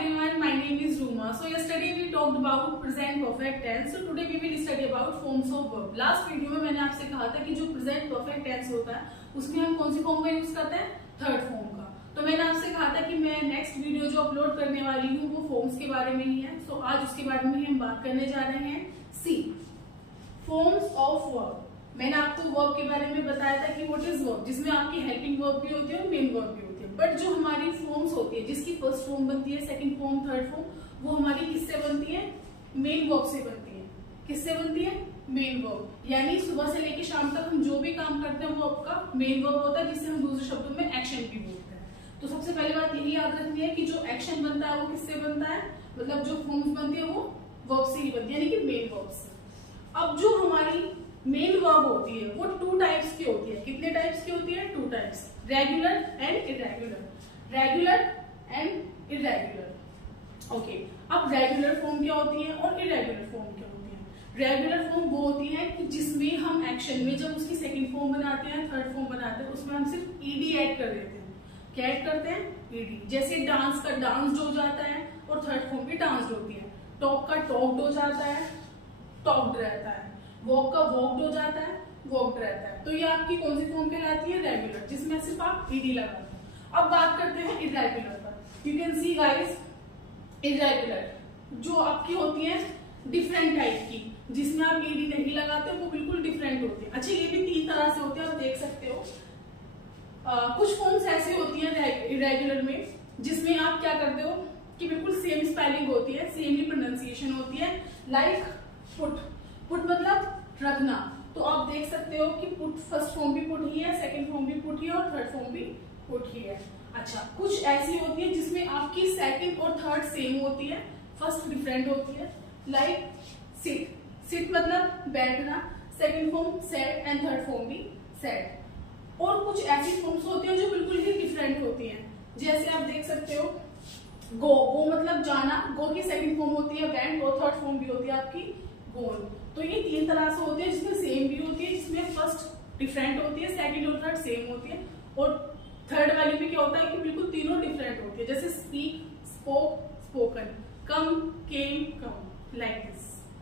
everyone, my name is Ruma. So yesterday we talked about present perfect tense. So today we will study about forms of verb. Last video में मैंने आपसे कहा था कि जो present perfect tense होता है उसमें हम कौन सी फॉर्म का यूज करते हैं, थर्ड फॉर्म का। तो मैंने आपसे कहा था कि मैं नेक्स्ट वीडियो जो अपलोड करने वाली हूँ वो फॉर्म्स के बारे में ही है। सो आज उसके बारे में ही हम बात करने जा रहे हैं। सी फॉर्म्स ऑफ वर्ब। मैंने आपको वर्ब के बारे में बताया था कि व्हाट इज वर्ब, जिसमें आपकी हेल्पिंग वर्ब भी होती है और मेन वर्ब भी होती है। बट जो हमारी फॉर्म्स होती है, जिसकी फर्स्ट फॉर्म बनती है, सेकंड फॉर्म, थर्ड फॉर्म, वो हमारी किससे बनती है, मेन वर्ब से बनती है। किससे बनती है, मेन वर्ब। यानी सुबह से लेकर शाम तक हम जो भी काम करते हैं वो आपका मेन वर्ब होता है, जिससे हम दूसरे शब्दों में एक्शन भी बोलते हैं। तो सबसे पहली बात यही याद रखनी है कि जो एक्शन बनता है वो किससे बनता है, मतलब जो फॉर्म्स बनती है वो वर्ब से ही बनती है, यानी कि मेन वर्ब से। अब जो हमारी मेन वर्ब होती है वो टू टाइप्स की होती है। कितने टाइप्स की होती है, two types, regular and irregular. Regular and irregular. Okay, अब रेगुलर फॉर्म क्या होती है और इरेगुलर फॉर्म क्या होती है। रेगुलर फॉर्म वो होती है कि जिसमें हम एक्शन में जब उसकी सेकंड फॉर्म बनाते हैं, थर्ड फॉर्म बनाते हैं, उसमें हम सिर्फ ईडी ऐड कर देते हैं। क्या ऐड करते हैं, ईडी। जैसे डांस का डांस्ड हो जाता है और थर्ड फॉर्म भी डांस्ड होती है। टॉक का टॉक्ड हो जाता है, टॉक्ड रहता है। वॉक का वॉक्ड हो जाता है, वॉक्ड रहता है। तो ये आपकी कौन सी फॉर्म कहलाती है, रेगुलर, जिसमें सिर्फ आप ईडी लगाते हैं। अब बात करते हैं इरेगुलर पर। You can see guys, irregular जो आपकी होती है डिफरेंट टाइप की, जिसमें आप ईडी नहीं लगाते, वो बिल्कुल डिफरेंट होती है। अच्छा, ये भी तीन तरह से होते हैं, आप देख सकते हो। कुछ फॉर्म्स ऐसी होती है इरेगुलर में जिसमें आप क्या करते हो कि बिल्कुल सेम स्पेलिंग होती है, सेम ही प्रोनाउंसिएशन होती है। Like put. पुट मतलब रखना। तो आप देख सकते हो कि पुट फर्स्ट फॉर्म भी पुट ही है, सेकंड फॉर्म भी पुट ही है और थर्ड फॉर्म भी पुट ही है। अच्छा, कुछ ऐसी होती है जिसमें आपकी सेकंड और थर्ड सेम होती है, फर्स्ट डिफरेंट होती है। Like sit. सिट मतलब बैठना, second form set and third form भी सेट। और कुछ ऐसी फॉर्म्स होती है जो बिल्कुल ही डिफरेंट होती है। जैसे आप देख सकते हो गो। गो मतलब जाना, गो की सेकंड फॉर्म होती है वेंट और थर्ड फॉर्म भी होती है आपकी गोन। तो ये तीन तरह से होती है, जिसमें सेम भी होती है, जिसमें फर्स्ट डिफरेंट होती है, सेकंड और थर्ड सेम होती है, और थर्ड वाली में क्या होता है कि बिल्कुल तीनों डिफरेंट होती है। जैसे speak, spoke, spoken, come, came, come, like this.